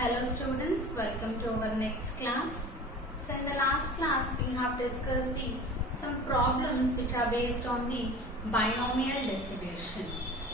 Hello students, welcome to our next class. So in the last class we have discussed some problems which are based on the binomial distribution.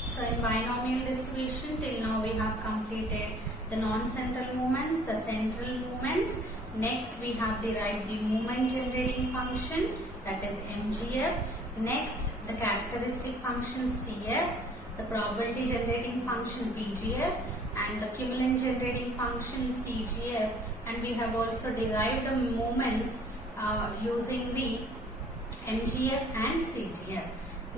So in binomial distribution till now we have completed the non-central movements, the central movements. Next we have derived the movement generating function, that is MGF. Next the characteristic function CF, the probability generating function PGF, and the cumulative generating function CGF, and we have also derived the moments using the MGF and CGF.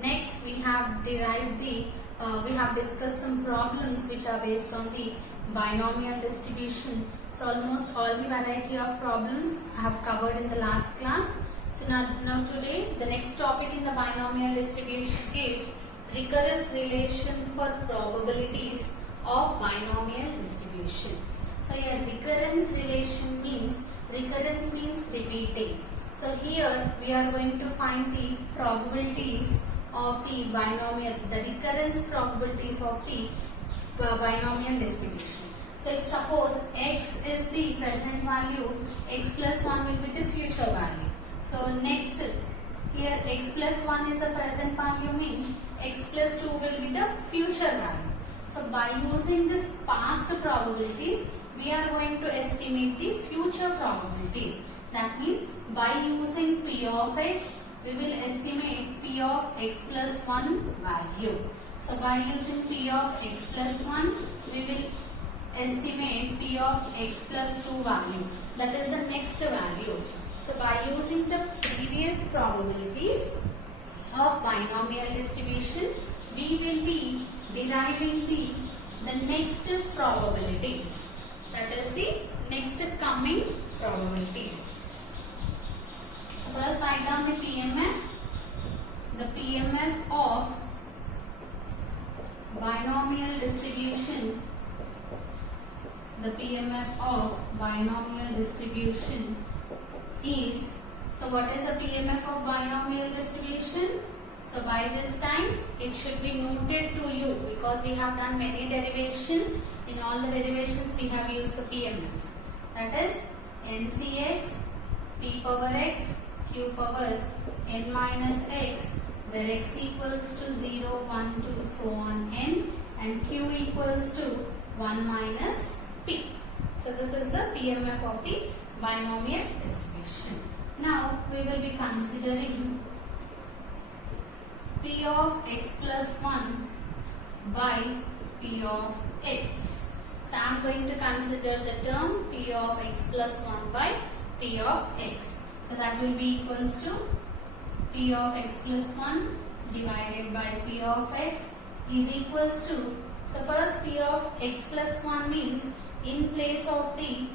Next we have derived we have discussed some problems which are based on the binomial distribution. So almost all the variety of problems I have covered in the last class. So now today the next topic in the binomial distribution is recurrence relation for probabilities of binomial distribution. So here recurrence relation means repeating. So here we are going to find the probabilities of the binomial, the recurrence probabilities of the binomial distribution. So if suppose x is the present value, x plus 1 will be the future value. So next here x plus 1 is a present value, means x plus 2 will be the future value. So by using this past probabilities, we are going to estimate the future probabilities. That means by using P of x, we will estimate P of x plus 1 value. So by using P of x plus 1, we will estimate P of x plus 2 value. That is the next values. So by using the previous probabilities of binomial distribution, we will be deriving the next probabilities, that is the next coming probabilities. So first write down the PMF. The PMF of binomial distribution, the PMF of binomial distribution is, so what is the PMF of binomial distribution? So by this time it should be noted to you, because we have done many derivation. In all the derivations we have used the PMF. That is NCX, P power x, Q power n minus x, where x equals to 0, 1, 2, so on n, and Q equals to 1 minus P. So this is the PMF of the binomial distribution. Now we will be considering P of x plus 1 by P of x. So I am going to consider the term P of x plus 1 by P of x. So that will be equals to P of x plus 1 divided by P of x is equals to, so first P of x plus 1 means in place of the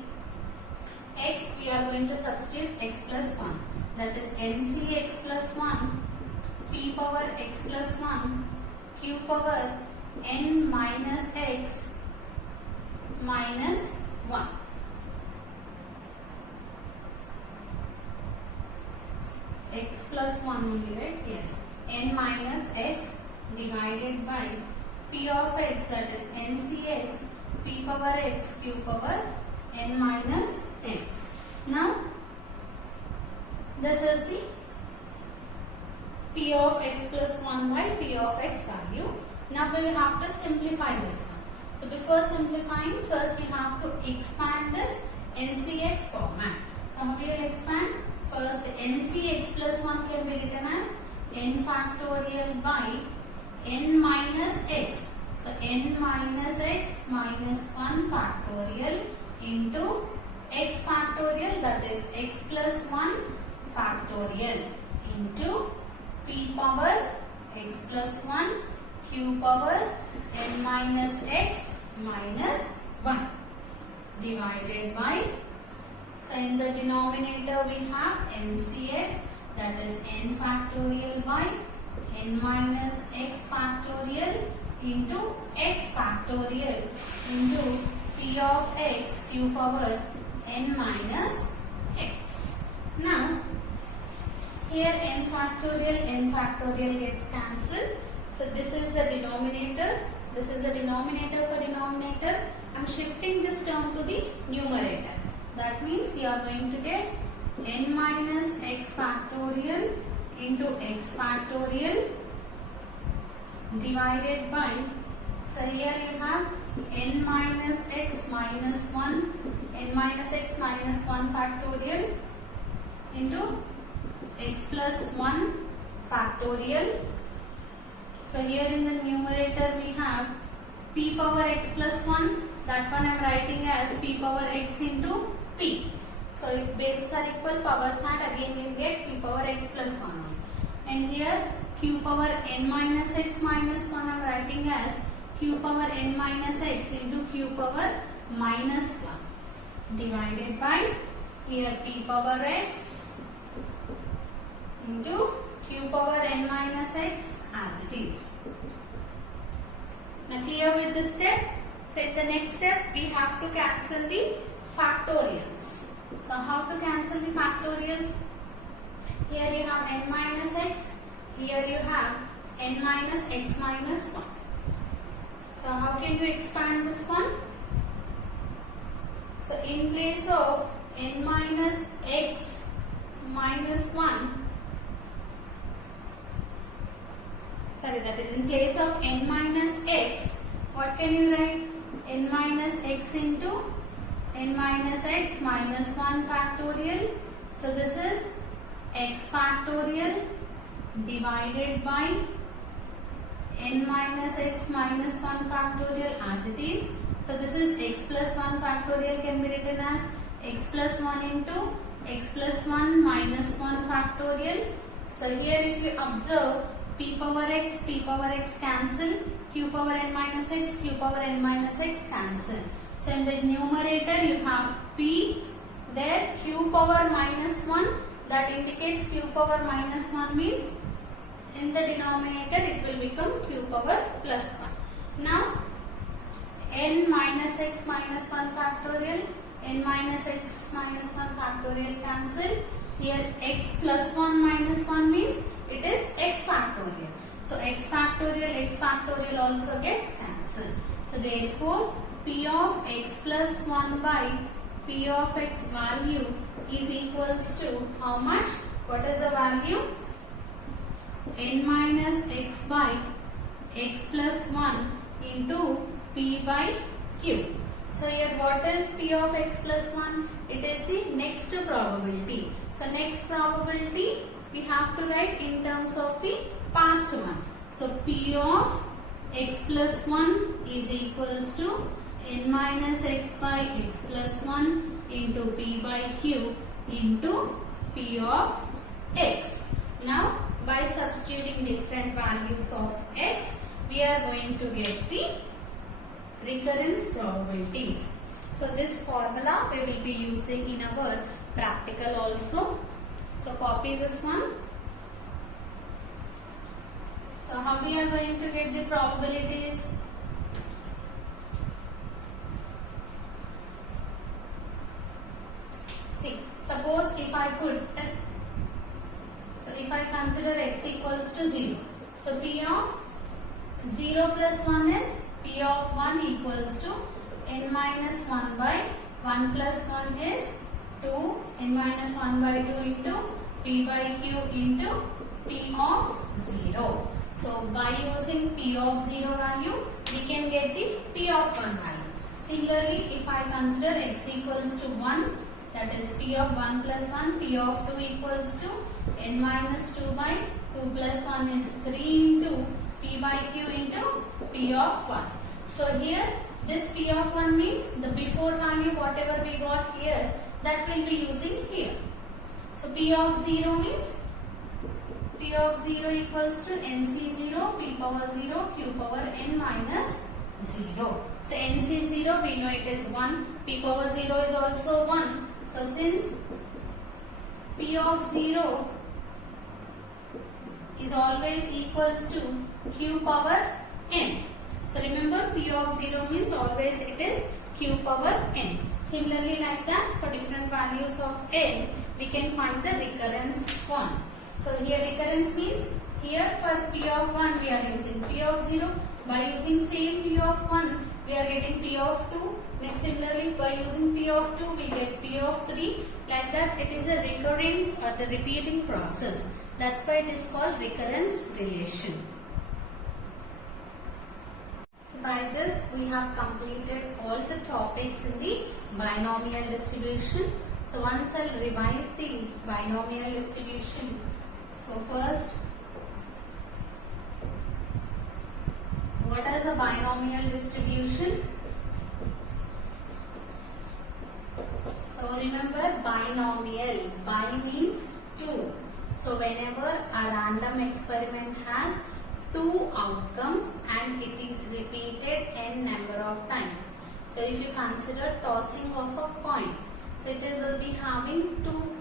x we are going to substitute x plus 1. That is NC x plus 1 P power x plus 1 Q power n minus x minus 1. X plus 1 only, right? Yes. N minus x divided by P of x, that is NCX P power x Q power n minus x. Now this is the P of x plus 1 by P of x value. Now we will have to simplify this one. So before simplifying, first we have to expand this NCX format. So how we will expand? First NCX plus 1 can be written as n factorial by n minus x. So n minus x minus 1 factorial into x factorial, that is x plus 1 factorial into P power x plus 1 Q power n minus x minus 1 divided by, so in the denominator we have NCX, that is n factorial by n minus x factorial into x factorial into P of x Q power n minus x. Now here n factorial gets cancelled. So this is the denominator, this is the denominator for denominator. I am shifting this term on to the numerator. That means you are going to get n minus x factorial into x factorial divided by, so here you have n minus x minus 1, n minus x minus 1 factorial into x plus 1 factorial. So here in the numerator we have p power x plus 1, that one I am writing as p power x into p. So if bases are equal, powers add, again we will get p power x plus 1 only. And here q power n minus x minus 1 I am writing as q power n minus x into q power minus 1 divided by here p power x into q power n minus x as it is. Now clear with this step? So in the next step we have to cancel the factorials. So how to cancel the factorials? Here you have n minus x, here you have n minus x minus 1. So how can you expand this one? So in place of n minus x minus 1, sorry, that is in place of n minus x, what can you write? N minus x into n minus x minus 1 factorial. So this is x factorial divided by n minus x minus 1 factorial as it is. So this is x plus 1 factorial can be written as x plus 1 into x plus 1 minus 1 factorial. So here if you observe, p power x cancel, q power n minus x, q power n minus x cancel. So in the numerator you have p, there q power minus 1, that indicates q power minus 1 means in the denominator it will become q power plus 1. Now n minus x minus 1 factorial, n minus x minus 1 factorial cancel. Here x plus 1 minus 1 means it is x factorial. So x factorial also gets cancelled. So therefore p of x plus 1 by p of x value is equals to how much? What is the value? N minus x by x plus 1 into p by q. So here what is p of x plus 1? It is the next probability. So next probability we have to write in terms of the past one. So p of x plus 1 is equals to n minus x by x plus 1 into p by q into p of x. Now by substituting different values of x, we are going to get the recurrence probabilities. So this formula we will be using in our practical also. So copy this one. So how we are going to get the probabilities? See, suppose if I put, so if I consider x equals to 0. So p of 0 plus 1 is p of 1 equals to n minus 1 by 1 plus 1 is 2, n minus 1 by 2 into p by q into p of 0. So by using p of 0 value, we can get the p of 1 value. Similarly, if I consider x equals to 1, that is p of 1 plus 1, p of 2 equals to n minus 2 by 2 plus 1 is 3 into p by q into p of 1. So here this p of 1 means the before value whatever we got here, that will be using here. So p of 0 means p of 0 equals to nc0 p power 0 q power n minus 0. So nc0 we know it is 1, p power 0 is also 1. So since p of 0 is always equals to q power n. So remember p of 0 means always it is q power n. Similarly like that for different values of n we can find the recurrence one. So here recurrence means here for p of 1 we are using p of 0. By using same p of 1 we are getting p of 2. Next, similarly, by using P of 2, we get P of 3. Like that, it is a recurrence or the repeating process. That's why it is called recurrence relation. So by this, we have completed all the topics in the binomial distribution. So once I'll revise the binomial distribution. So first, what is a binomial distribution? So remember, binomial. Bi means 2. So whenever a random experiment has 2 outcomes and it is repeated n number of times. So if you consider tossing of a coin, so it will be having 2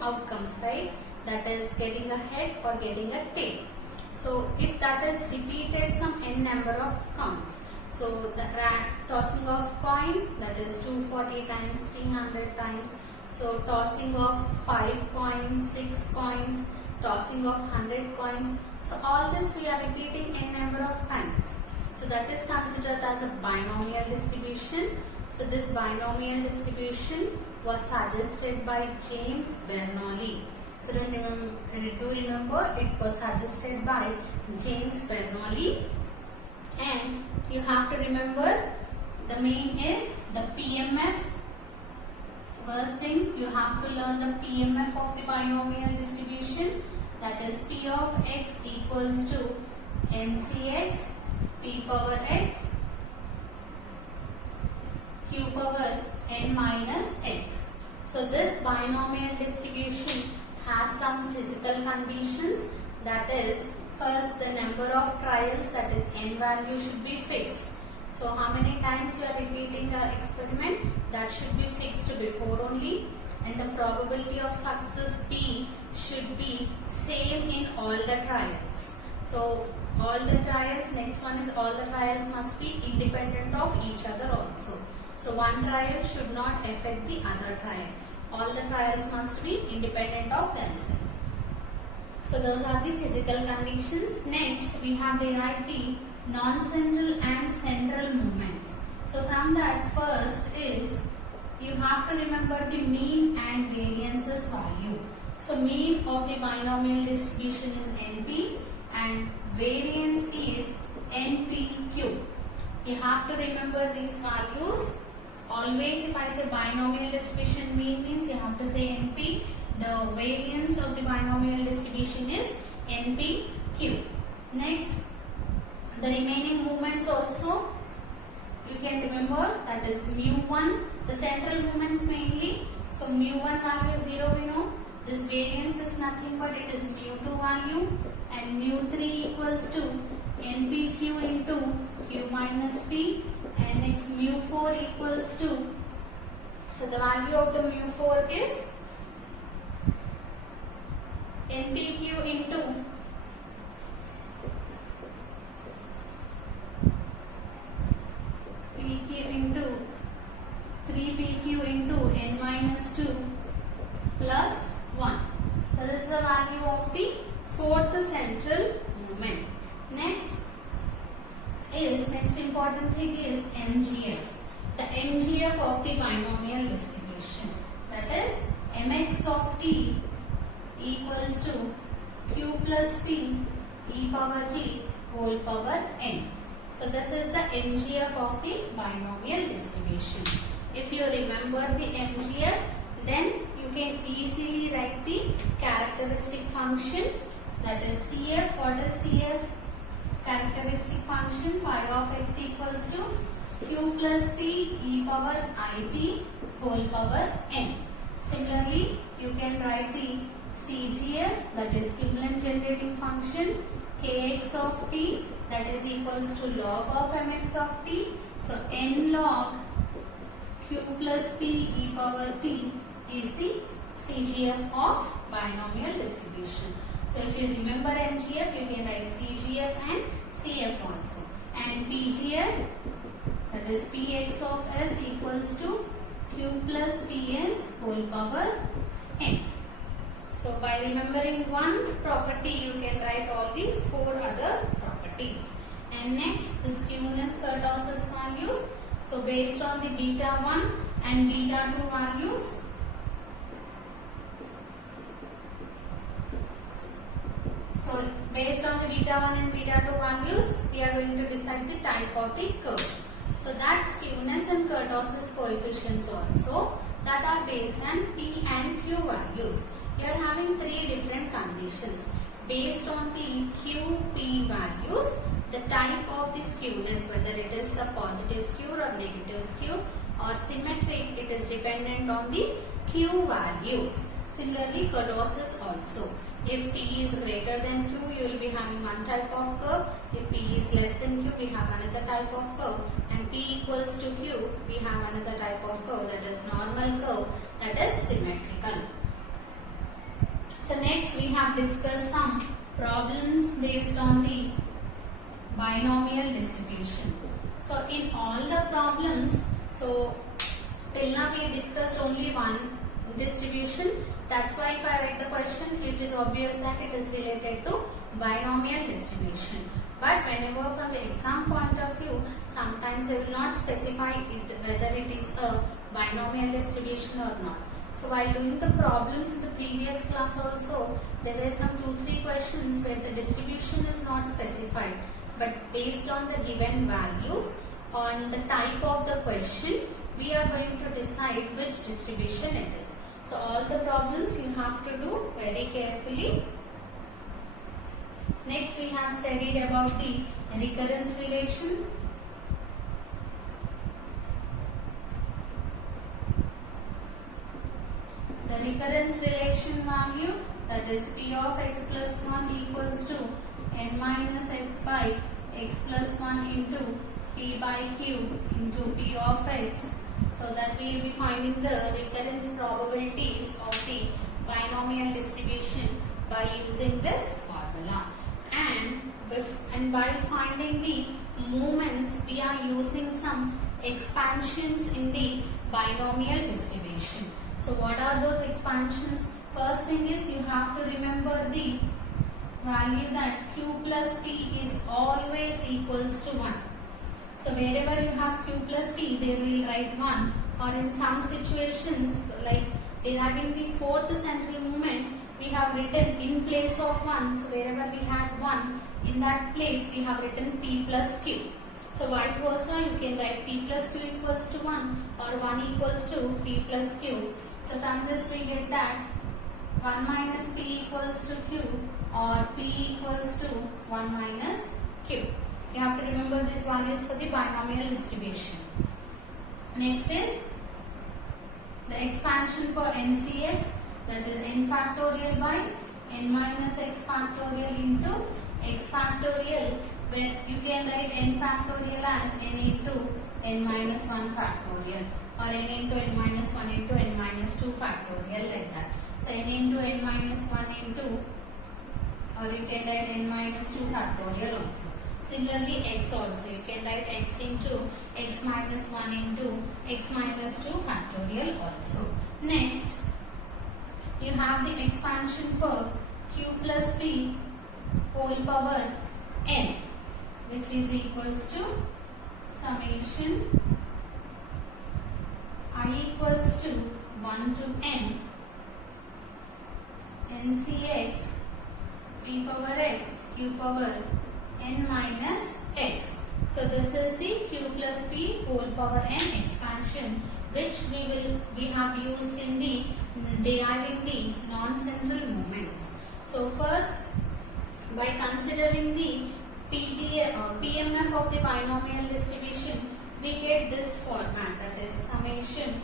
outcomes, right? That is getting a head or getting a tail. So if that is repeated some n number of counts, so the tossing of coin, that is 240 times, 300 times. So tossing of 5 coins, 6 coins, tossing of 100 coins. So all this we are repeating n number of times. So that is considered as a binomial distribution. So this binomial distribution was suggested by James Bernoulli. So do remember it was suggested by James Bernoulli. And you have to remember the main is the PMF. So first thing, you have to learn the PMF of the binomial distribution. That is P of x equals to NCX P power x Q power n minus x. So this binomial distribution has some physical conditions. That is, first the number of trials, that is n value, should be fixed. So how many times you are repeating the experiment, that should be fixed before only. And the probability of success P should be same in all the trials. So all the trials, next one is all the trials must be independent of each other also. So one trial should not affect the other trial. All the trials must be independent of themselves. So those are the physical conditions. Next, we have derived the non-central and central movements. So from that, first is you have to remember the mean and variances value. So mean of the binomial distribution is NP and variance is NPQ. You have to remember these values. Always if I say binomial distribution, mean means you have to say NP. The variance of the binomial distribution is NPQ. Next, the remaining movements also you can remember, that is mu1, the central movements mainly. So mu1 value is 0, we know. This variance is nothing but it is mu2 value, and mu3 equals to NPQ into Q minus P, and next mu4 equals to, so the value of the mu4 is NPQ into PQ into 3PQ into n minus 2 plus 1. So this is the value of the fourth central movement. Next important thing is MGF. The MGF of the binomial distribution. That is mx of t equals to q plus p e power t whole power n. So this is the MGF of the binomial distribution. If you remember the MGF, then you can easily write the characteristic function, that is CF. What is CF? Characteristic function phi of x equals to q plus p e power it whole power n. Similarly, you can write the CGF, that is equivalent generating function, kx of t, that is equals to log of mx of t. So n log q plus p e power t is the CGF of binomial distribution. So if you remember MGF, you can write CGF and CF also. And PGF, that is Px of s equals to q plus ps whole power n. So by remembering one property, you can write all the four other properties. And next, the skewness kurtosis values. So based on the beta 1 and beta 2 values, so based on the beta 1 and beta 2 values, we are going to decide the type of the curve. So that skewness and kurtosis coefficients also that are based on P and Q values. We are having three different conditions. Based on the QP values, the type of the skewness, whether it is a positive skew or negative skew or symmetric, it is dependent on the Q values. Similarly, kurtosis also. If P is greater than Q, you will be having one type of curve. If P is less than Q, we have another type of curve. And P equals to Q, we have another type of curve, that is normal curve, that is symmetrical. So next we have discussed some problems based on the binomial distribution. So in all the problems, so till now we discussed only one distribution. That's why if I write the question, it is obvious that it is related to binomial distribution. But whenever from the exam point of view, sometimes they will not specify whether it is a binomial distribution or not. So while doing the problems in the previous class also, there were some 2-3 questions where the distribution is not specified. But based on the given values, on the type of the question, we are going to decide which distribution it is. So all the problems you have to do very carefully. Next we have studied about the recurrence relation. The recurrence relation value, that is P of x plus 1 equals to n minus x by x plus 1 into P by Q into P of x. So that we will be finding the recurrence probabilities of the binomial distribution by using this formula. And by finding the moments, we are using some expansions in the binomial distribution. So what are those expansions? First thing is you have to remember the value that Q plus P is always equals to 1. So wherever you have Q plus P, they will write 1, or in some situations like deriving the fourth central moment, we have written in place of 1. So wherever we had 1, in that place we have written P plus Q. So vice versa, you can write P plus Q equals to 1 or 1 equals to P plus Q. So from this we get that 1 minus P equals to Q or P equals to 1 minus Q. You have to remember these values for the binomial distribution. Next is the expansion for NCX, that is n factorial by n minus x factorial into x factorial, where you can write n factorial as n into n minus 1 factorial or n into n minus 1 into n minus 2 factorial, like that. So n into n minus 1 into, or you can write n minus 2 factorial also. Similarly x also, you can write x into x minus 1 into x minus 2 factorial also. Next, you have the expansion for q plus p whole power n, which is equals to summation I equals to 1 to n NCX p power x q power n minus x. So this is the q plus p whole power n expansion, which we have used in the deriving the non-central moments. So first, by considering the PMF of the binomial distribution, we get this format, that is summation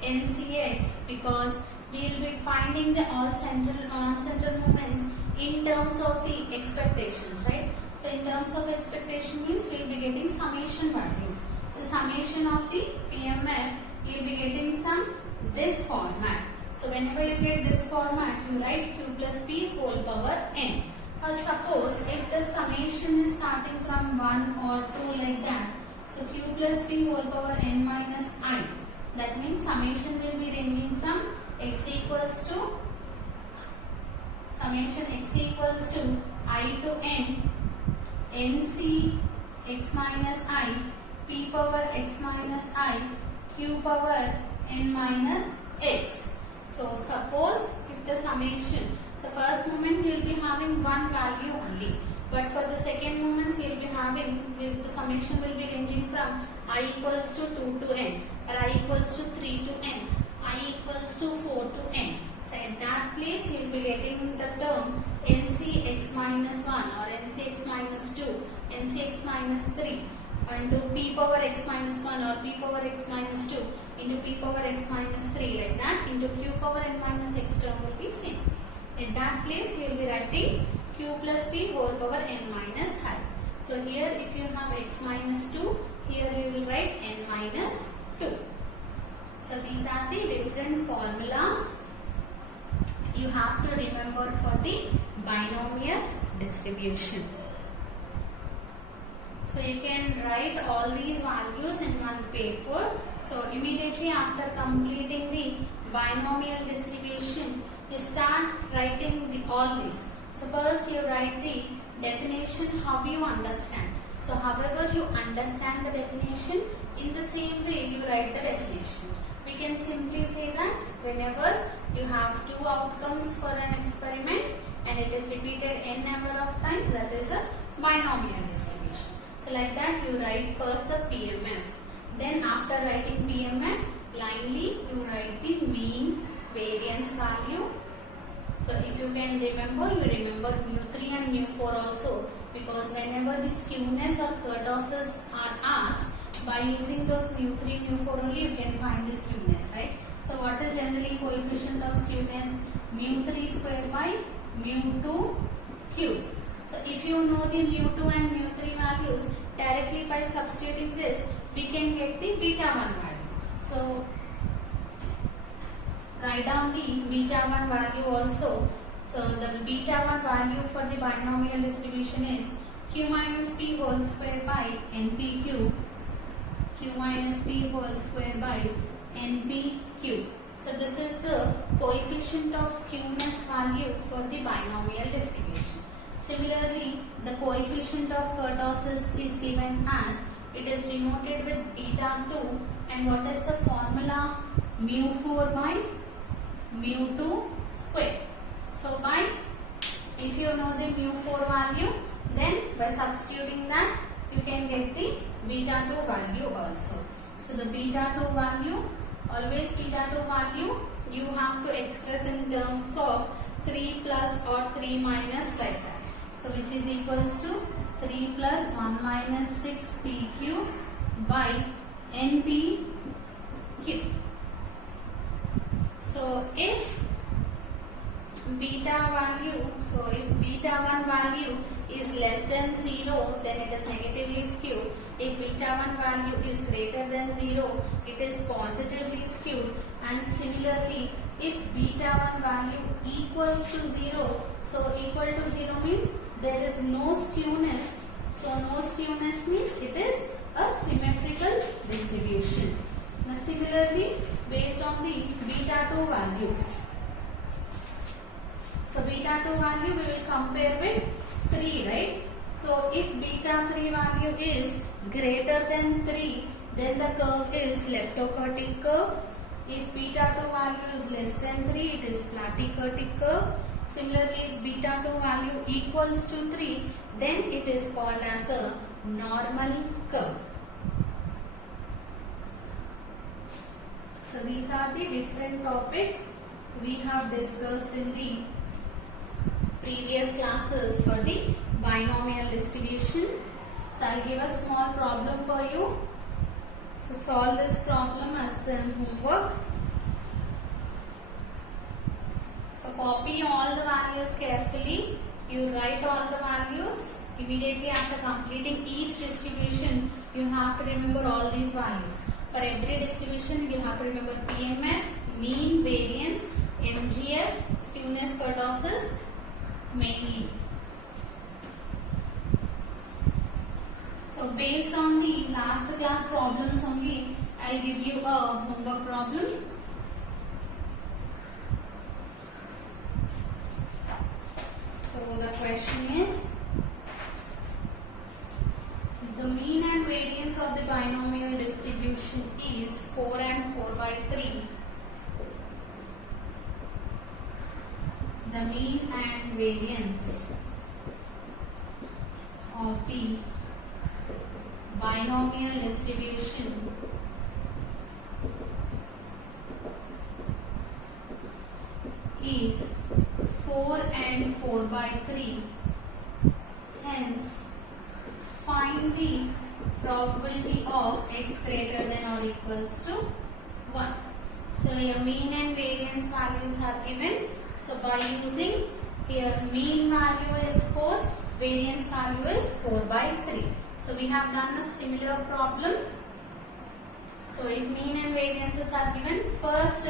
NCX, because we will be finding the all central non-central moments in terms of the expectations, right? So in terms of expectation means we will be getting summation values. So summation of the PMF, you will be getting this format. So whenever you get this format, you write q plus p whole power n. Or suppose if the summation is starting from 1 or 2 like that, so q plus p whole power n minus I. That means summation will be ranging from x equals to summation x equals to I to n NC x minus I p power x minus I q power n minus x. So suppose if the summation, so first moment we will be having one value only, but for the second moments we will be having, the summation will be ranging from I equals to 2 to n, or I equals to 3 to n, I equals to 4 to n. So at that place you will be getting the term ncx minus 1 or ncx minus 2, ncx minus 3 into p power x minus 1 or p power x minus 2 into p power x minus 3, like that, into q power n minus x term will be same. At that place you will be writing q plus p whole power n minus I. So here if you have x minus 2, here you will write n minus 2. So these are the different formulas you have to remember for the binomial distribution. So you can write all these values in one paper. So immediately after completing the binomial distribution, you start writing all these. So first you write the definition, how you understand. So however you understand the definition, in the same way you write the definition. We can simply say that whenever you have two outcomes for an experiment and it is repeated n number of times, that is a binomial distribution. So like that you write first the PMF. Then after writing PMF, blindly you write the mean variance value. So if you can remember, you remember mu3 and mu4 also, because whenever the skewness or kurtosis are asked, by using those mu3, mu4 only you can find the skewness, right? So what is generally coefficient of skewness? Mu3 square by mu2 cube. So if you know the mu2 and mu3 values, directly by substituting this, we can get the beta 1 value. So write down the beta 1 value also. So the beta 1 value for the binomial distribution is q minus p whole square by np cube, q minus p whole square by np cube. So this is the coefficient of skewness value for the binomial distribution. Similarly, the coefficient of kurtosis is given as, it is denoted with beta 2, and what is the formula? Mu4 by mu2 square. So by, if you know the mu4 value, then by substituting that you can get the beta 2 value also. So the beta 2 value, always beta 2 value you have to express in terms of 3 plus or 3 minus, like that. So which is equals to 3 plus 1 minus 6 p cube by np cube. So if beta value, so if beta 1 value is less than 0, then it is negatively skewed. If beta 1 value is greater than 0, it is positively skewed. And similarly, if beta 1 value equals to 0, so equal to 0 means there is no skewness. So no skewness means it is a symmetrical distribution. Now similarly, based on the beta 2 values. So beta 2 value we will compare with 3, right? So if beta 3 value is greater than 3, then the curve is leptokurtic curve. If beta 2 value is less than 3, it is platykurtic curve. Similarly, if beta 2 value equals to 3, then it is called as a normal curve. So these are the different topics we have discussed in the previous classes for the binomial distribution. So I will give a small problem for you. So solve this problem as an homework. So copy all the values carefully. You write all the values. Immediately after completing each distribution, you have to remember all these values. For every distribution, you have to remember PMF, mean, variance, MGF, skewness, kurtosis, mainly. So based on the last class problems only, I will give you a homework problem. So the question is, the mean and variance of the binomial the mean and variance of the binomial distribution is 4 and 4 by 3. Hence, find the probability of x greater than or equals to 1. So your mean and variance values are given. So by using here mean value is 4, variance value is 4 by 3. So we have done a similar problem. So if mean and variances are given, first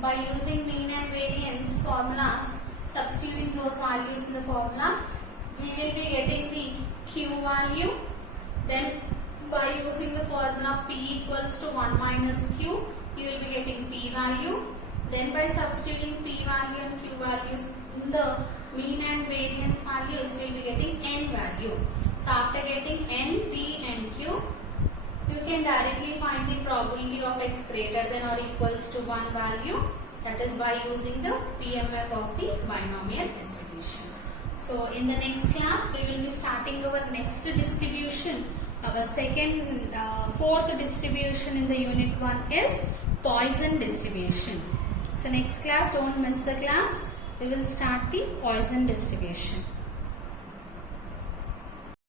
by using mean and variance formulas, substituting those values in the formulas, we will be getting the q value. Then by using the formula p equals to 1 minus q, you will be getting p value. Then by substituting p value and q values in the mean and variance values, we will be getting n value. So after getting n, p and q, you can directly find the probability of x greater than or equals to 1 value. That is by using the PMF of the binomial distribution. So in the next class, we will be starting our next distribution. Our fourth distribution in the unit 1 is Poisson distribution. So next class, don't miss the class. We will start the Poisson distribution.